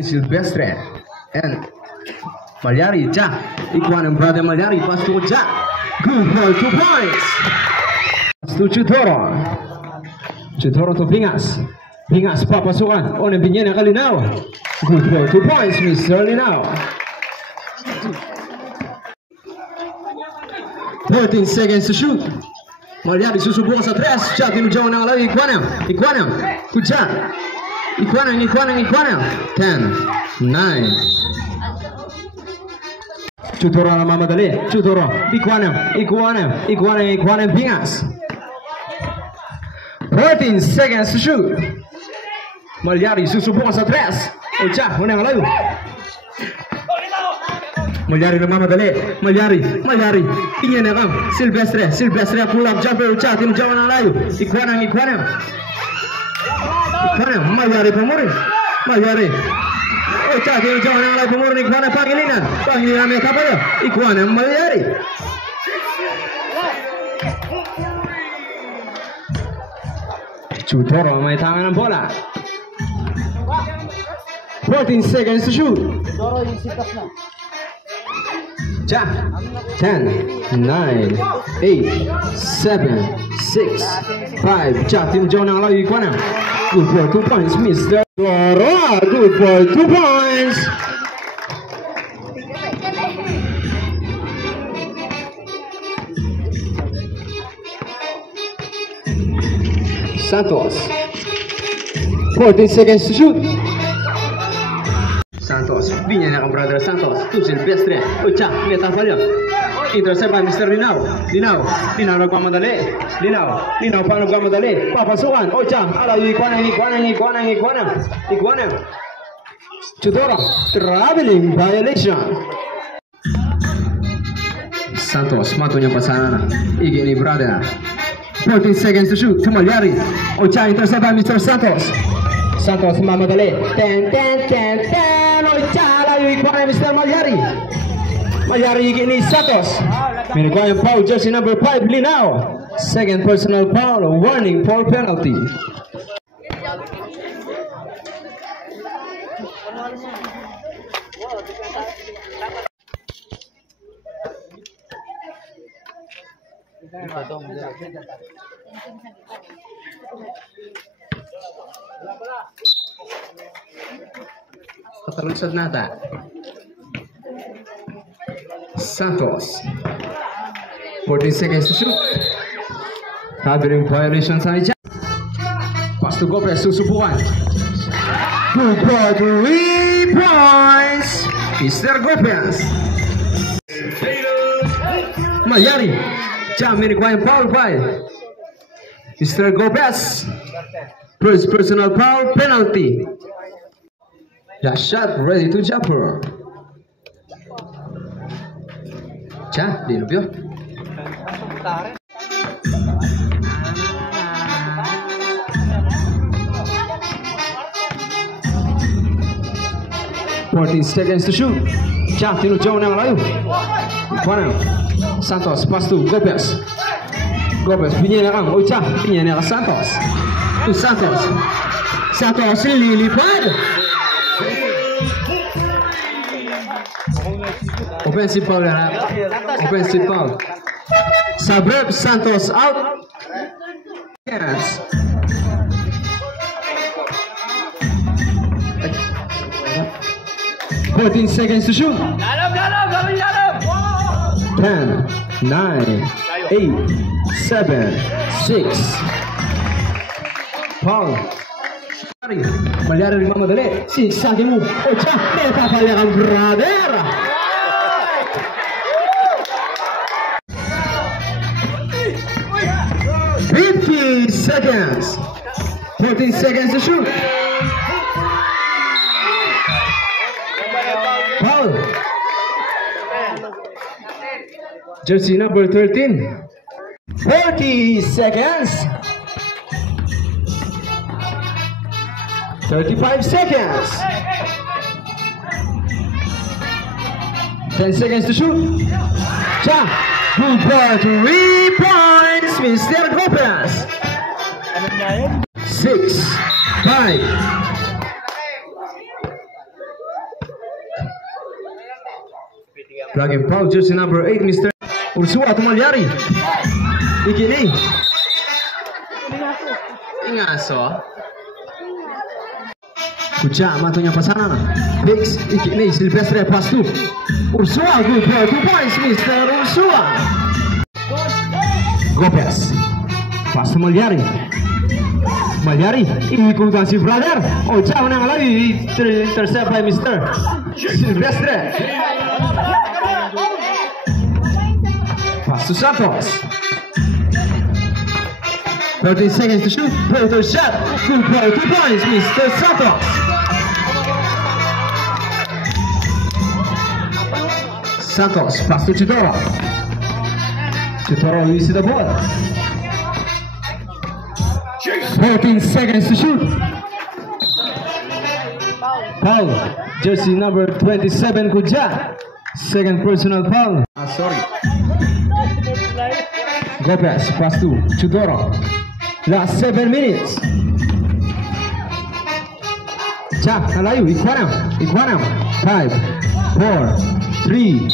Silvestre and Magliari, Ja, Iguan and brother Magliari, pass to Ja. Good ball, 2 points. Pass to Chutoro. Chutoro to Pingas. Pingas, papasukan. O, nabigyan ng Kalinaw. Good ball, 2 points, Mr. Linaw. 14 seconds to shoot. Magliari susubukan sa 3. Ja, tinujaw ng alay. Iguanam. Good Ja. Iguanam. 10, 9. Chutoro na mamadali. Chutoro. Iguanam. Pingas. 14 seconds to shoot. Magliari susubukan sa 3. O Ja, unang layo. Magliari na mamadali. Magliari. Tingnan na kam. Silvestre. Pull up jumper. Ja, tinujaw ng layo. Iguanam. Magliari pamuri. Oh, Ja, tinujaw ng layo pamuri. Iguanam Pangilinan may kapayo. Iguanam Magliari. Chutoro may tangan ng bola. 14 seconds to shoot. Ja. 10, 9, 8, 7, 6, 5. Ja, tinujaw ng layo. Iguanam. Good ball, 2 points, Mr. Doro. Good ball, 2 points. Santos. 14 seconds to shoot. Santos. Viene na brother Santos. Tu Silvestre. Ja, meta fallo. Intercept by Mr. Linaw nagmamadali. Linaw pa nagmamadali. Papasukan. Ja, alayo. Iguanam. Chutoro. Traveling violation. Santos. Matunya pasanan. Igini brother. 14 seconds to shoot. Magliari. Ja, intercept by Mr. Santos. Santos mamadali. 10. Ja, alayo. Iguanam Mr. Magliari. Magliari igini Santos. Minigay ang foul, jersey number 5, Linaw. Second personal foul, warning for penalty. Katalunsad nata. Santos. 14 seconds to shoot. Traveling violation sa Ja. Pass to Gopez, susubukan. Good ball, 3 points. Mr. Gopez. Magliari. Ja, minigay ang foul by Mr. Gopez. First personal foul, penalty. Ja, shot ready to jumper. Ja, dilubyo. 14 seconds to shoot. Ja, tinujaw ng layo. Iguanam. Santos, pass to Gopez. Pinyan na kang. Ja, pinyan na ka Santos. To Santos. Santos, lilipad. Offensive foul na. Offensive foul. Suburb Santos out. Yes. 14 seconds to shoot. 10, 9, 8, 7, 6. Foul. Magliari nagmamadali. Sigsagi mo. Ja, metapalya kang brother. 50 seconds. 14 seconds to shoot. Foul. Jersey number 13. 40 seconds. 35 seconds. 10 seconds to shoot. Ja, good ball, 3 points, Mr. Gopez. 6, 5, Dragon Paul, jersey number 8, Mr. Ursula Tumalyari. Ikini. Ingaso. Kucha, matunya pasangan. Hicks, ikini, Silvestre, pass to Ursula, good ball, 2 points, Mr. Ursula. Gopes, pass to Malyari. Malyari, ikutan si brother. Ocha menang lagi, intercept by Mr. Silvestre. Pass to Santos. 30 seconds to shoot. Total shot. Good play. 2 points, Mr. Santos. Santos. Pass to Chidoro. Chidoro loses the ball. 14 seconds to shoot. Foul. Jersey number 27, Kuja. Second personal foul. Sorry. Gopes, pass to Chidoro. Last 7 minutes. Cha, nalayo, Iguanam. 5, 4, 3,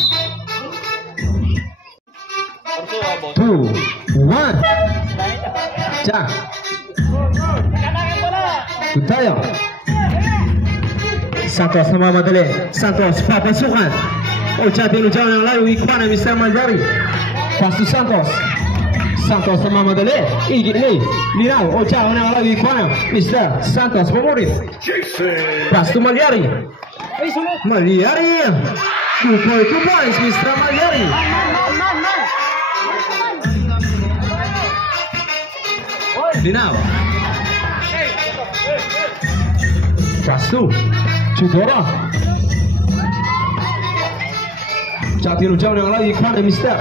2, 1. Cha. Tayo. Santos sama Madale. Santos, papasukan. Ocha tinujang yang lalu, Iguanam, Mr. Malyari. Pass to Santos. Santos sama Madale. Igini. Linaw. Ocha yang lalu, Iguanam, Mr. Santos Pemurid. Pass to Malyari. Malyari. 2 points, Mr. Malyari. Linaw. Pass to Chidoro. Jatuh jauh yang lagi kepada Mr.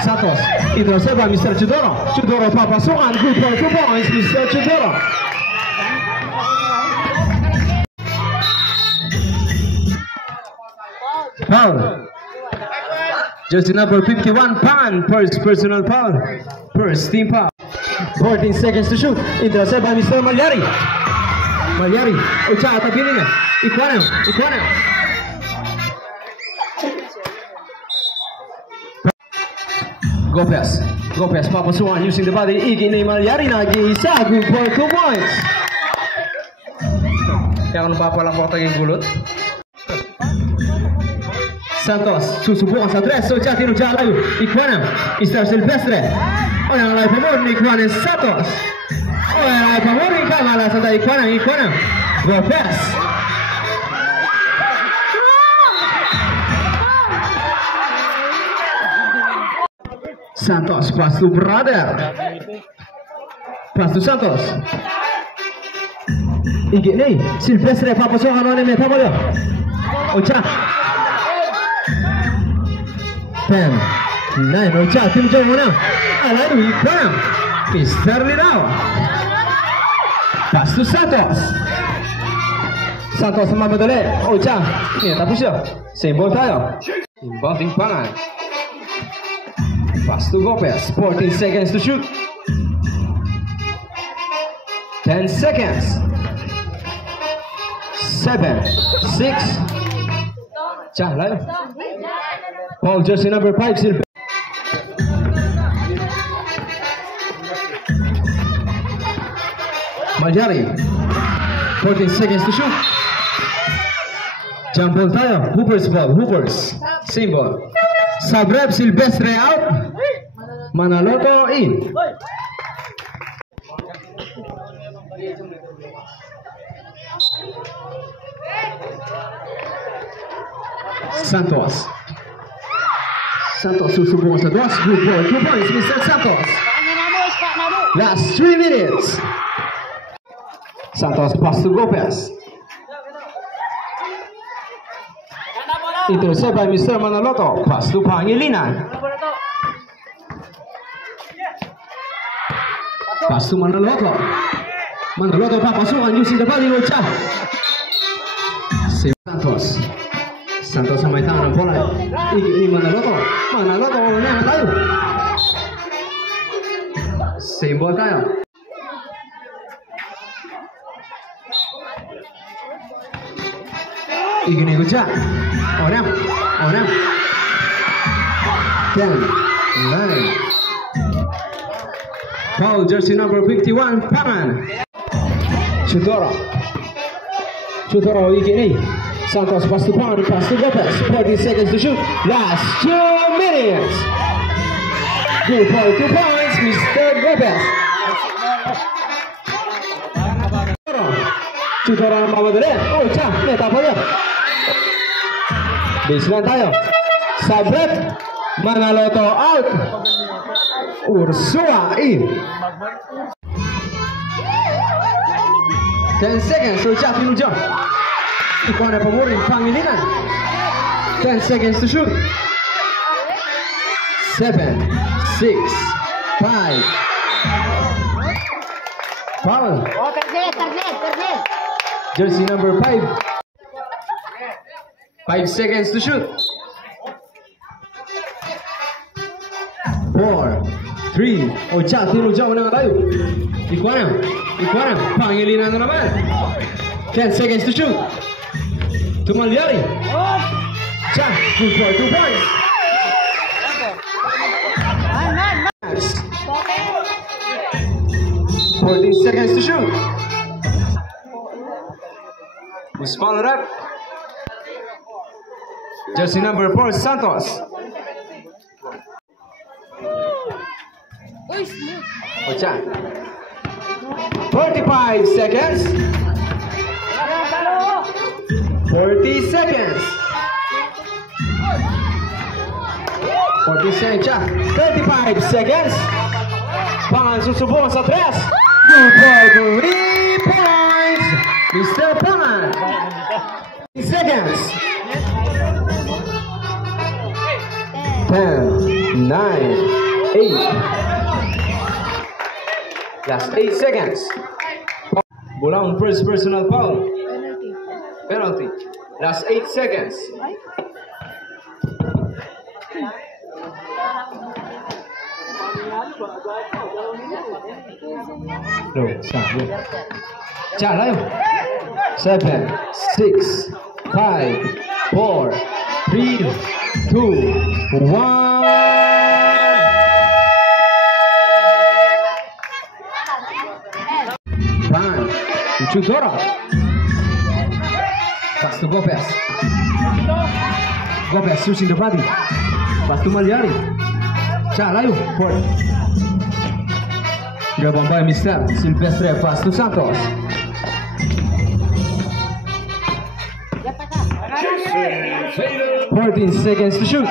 Santos. Intercept by Mr. Chidoro. Chidoro papasukan. Good for 2 points, Mr. Chidoro. Foul. Jersey number 51, Pan. First personal foul. First team foul. 14 seconds to shoot. Intercept by Mr. Malyari. Malyari. Ocha atau pilihnya. Iguanam. Gopes, papasukan using the body. Igini Malyari lagi. Good for 2 points. Jangan lupa pola foto yang gulut. Santos, susubukan sa tres. Ocha tinujang lalu. Iguanam. Mr. Silvestre. Yang lain pemur Iguanam Santos. Yang lain pemur malah santai Iguanam. Gopes. Santos, pass to brother. Pass to Santos. Igini, Silvestre papasukan oleh Metamolio. Ocha. 10, 9, Ocha, tim jauh menang. Lalu Iguanam, Mr. Linaw. Pass to Santos. Santos sama Madale. Ocha, ini tak bisa. Simbol tayo. Imbang timpangan. Pass to Gopes. 14 seconds to shoot. 10 seconds. 7, 6. Cah, lalu. Paul, jersey number 5, Silver. Malyari. 14 seconds to shoot. Jump ball tayo. Hoopers. Symbol. Sabreb Silvestre out. Manaloto in. Santos susubukan sa dos. Good ball. 2 points, Mr. Santos. Last 3 minutes. Santos pass to Gopes. Intercept by Mr. Manaloto. Pass to Pangilinan. Pass to Manaloto. Manaloto papasukan using the body. Ocha. Santos sama tangan bola. Ini Manaloto yang tahu. Simbol tayo. Igini Ocha. Onam. 10, 9. Foul, jersey number 51, Pangan. Chutoro. Chutoro, Igini. Santos pass to Pangan, pass to Lopez. 40 seconds to shoot. Last 2 minutes. Good for 2 points, Mr. Lopez. Chutoro ang mamadali. Oh, tiyan. Meta po yun. Baseline tayo. Sabret. Manaloto out. Ursua in. 10 seconds. So, Jack Pinujo. Ikaw na pamurin. Pangilinan. 10 seconds to shoot. 7, 6, 5. Foul. Jersey number 5. 5 seconds to shoot. 4, 3. O Jack Pinujo na tayo. Ikuana. Pangilinan na naman. 10 seconds to shoot. Tumalyari. Jack, good for 2 points. 14 seconds to shoot. Who's followed up? Jersey number 4, Santos. Ocha. 45 seconds. 40 seconds. 40 seconds. 35 seconds. Pangan susubong sa 3. Good for 3 points, Mr. Pangan. 10 seconds. 10, 9, 8. Last 8 seconds. Bola on first personal foul. Penalty. Last 8 seconds. No, stop. Chalayo. 7, 6, 5, 4, 3, 2, 1. Pan. Chutoro. Pass to Gopez. Gopez switching the body. Pass to Malyari. Chalayo. 4. Gabon by Mr. Silvestre, pass to Santos. 14 seconds to shoot.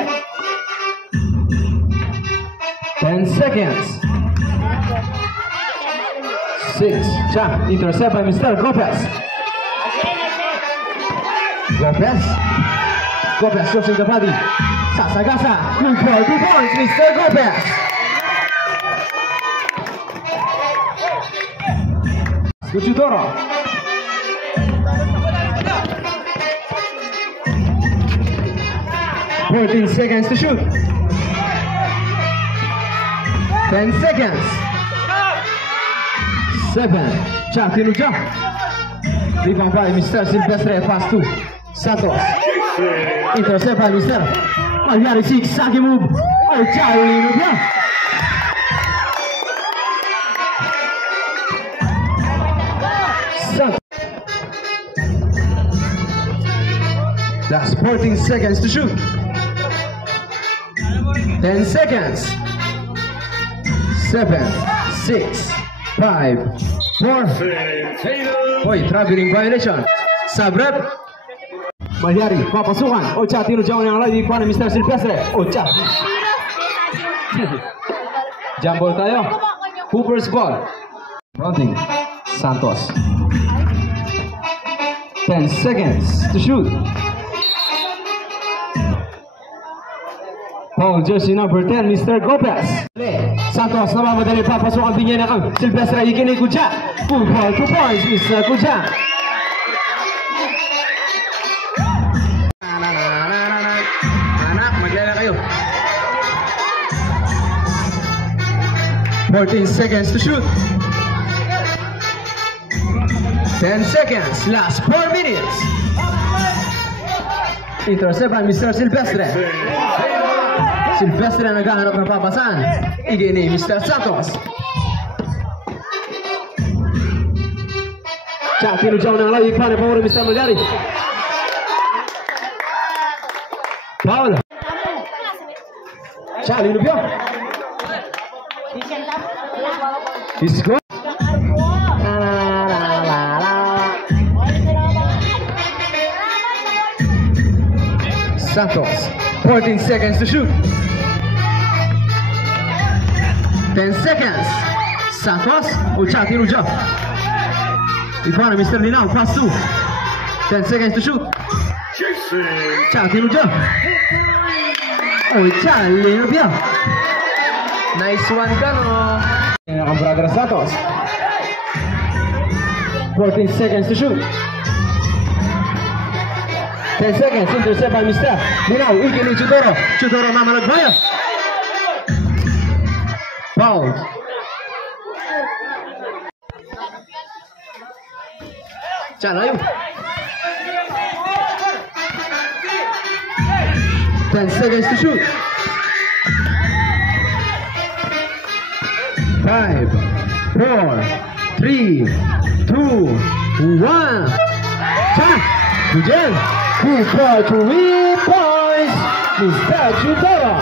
10 seconds. 6. Cha, intercept by Mr. Gopez. Gopez switching the body. Sasagasa. Good for 2 points, Mr. Gopez. Chutoro. 14 seconds to shoot. 10 seconds. 7. Jack Pinujo. Rebound by Mr. Silvestre, pass to Santos. Intercept by Mr. Malyari 6, Saki move. Oh, Jack Pinujo. Last 14 seconds to shoot. 10 seconds. 7, 6, 5, 4. Oy, traveling violation. Sabret. Malyari, papasukan. Ocha, tinujawin ang lagi pa ni Mr. Silvestre. Ocha. Jump ball tayo. Hooper's ball. Fronting. Santos. 10 seconds to shoot. Foul, jersey number 10, Mr. Gopez. Santos namamadali, papasok ang binyan ng Silvestre, ikinay Kuja. Good for 2 points, Mr. Kuja. Anak, maglala kayo. 14 seconds to shoot. 10 seconds, last 4 minutes. Intercept by Mr. Silvestre. Silvestre naghahanap ng papasan. Igay ni Mr. Santos. Siya, tinudyaw ng lawi pa ni Pamuri Mr. Malyari. Paul. Siya, linubyo. He's good. Santos, 14 seconds to shoot. 10 seconds. Santos, ucap tinudyaw. Ipana Mr. Linao, pass 2. 10 seconds to shoot. Ucap tinudyaw. Ucap linubyo. Nice one Gano. Ang brother Santos. 14 seconds to shoot. 10 seconds, intercept by Mr. Linao, igay ni Chudoro. Chudoro mamalagbaya. Foul. Layo. 10 seconds to shoot. 5, 4, 3, 2, 1. Time. Hujan. 2 for 3 points. Mr. Chudoro.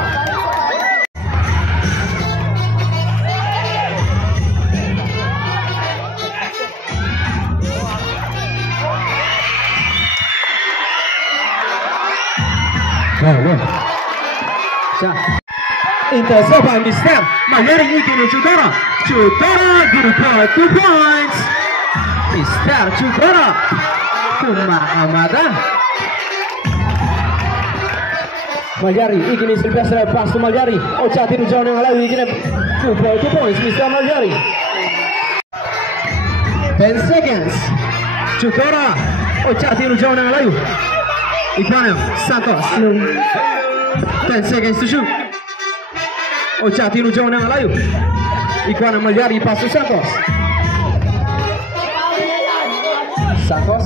Intercept by Mr. Malyari igay ni Chudoro. Chudoro good for 2 points. Mr. Chudoro kumakamada. Malyari igay ni Silvestre, pass to Malyari. Ocha tinudyaw ng alawi igay ni 2 for 2 points. Mr. Malyari. 10 seconds. Chudoro. Ocha tinudyaw ng alawi. Ipana Santos. 10 seconds to shoot. Ocha tinudyaw ng alayo. Ipana Malyari, pass to Santos. Santos.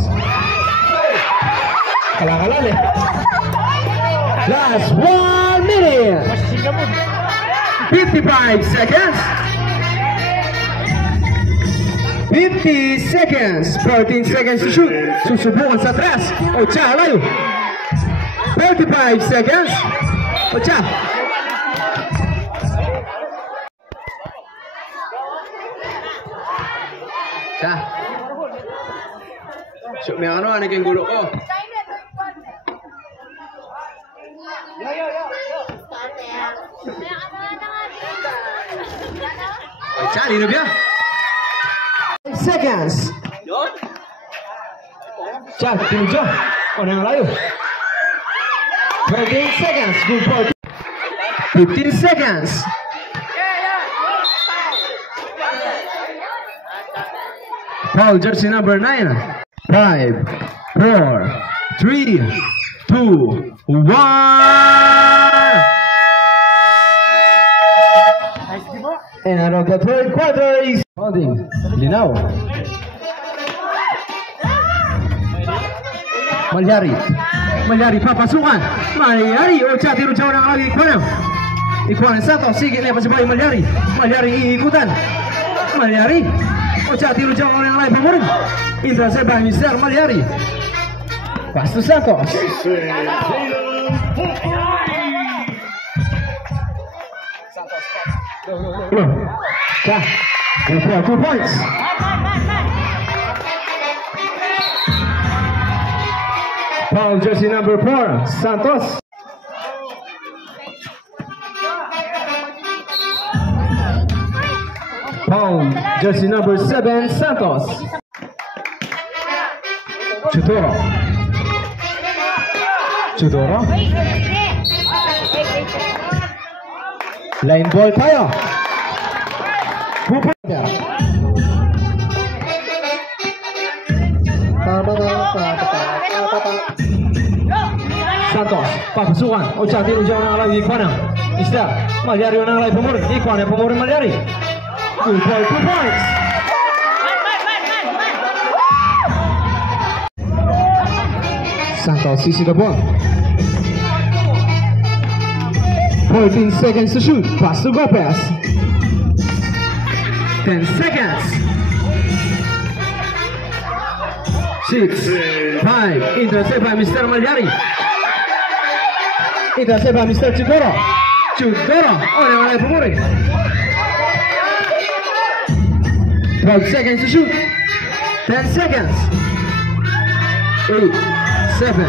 Kalang-kalang eh. Last 1 minute. 55 seconds. 50 seconds. 14 seconds to shoot. Susubukan sa tres. Ocha alayo. 35 seconds. Ocha. Dah. Sok may ano naging gulo ko. Ocha, lino biya. 5 seconds. Ocha, tinudyaw. Ano yung layo? 13 seconds. Good for 15 seconds. Foul, jersey number 9. 5, 4, 3, 2, 1. And out of the third quarter is holding Linao. Malyari. Malyari papasukan. Malyari. Ocha tinudyaw ng lagi. Ikuan Santos. Sige lepas sebalik Malyari. Malyari iikutan. Malyari. Ocha tinudyaw ng lagi Pamuri. Intercept by Mr. Malyari. Pass to Santos. Ocha. Go for 2 points. Foul, jersey number 4, Santos. Foul, jersey number 7, Santos. Chudoro. Chudoro. Line ball tayo. Santos, papasukan. Ocha tinudyaw ng alawi Ikuana. Isda, Malyari ng alawi Pamuri. Ikuana Pamuri Malyari. Good for 2 points. Santos sisi the ball. 14 seconds to shoot. Pass to Gopez. 10 seconds. 6, 5. Intercept by Mr. Malyari. Intercept by Mr. Chudoro. Chudoro. Oh, naman ay pumuri. 12 seconds to shoot. 10 seconds. 8, 7,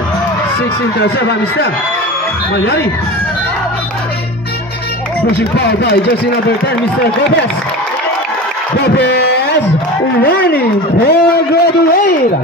6. Intercept by Mr. Malyari. Pushing foul by jersey number 10, Mr. Gopez. Gopez running for graduate.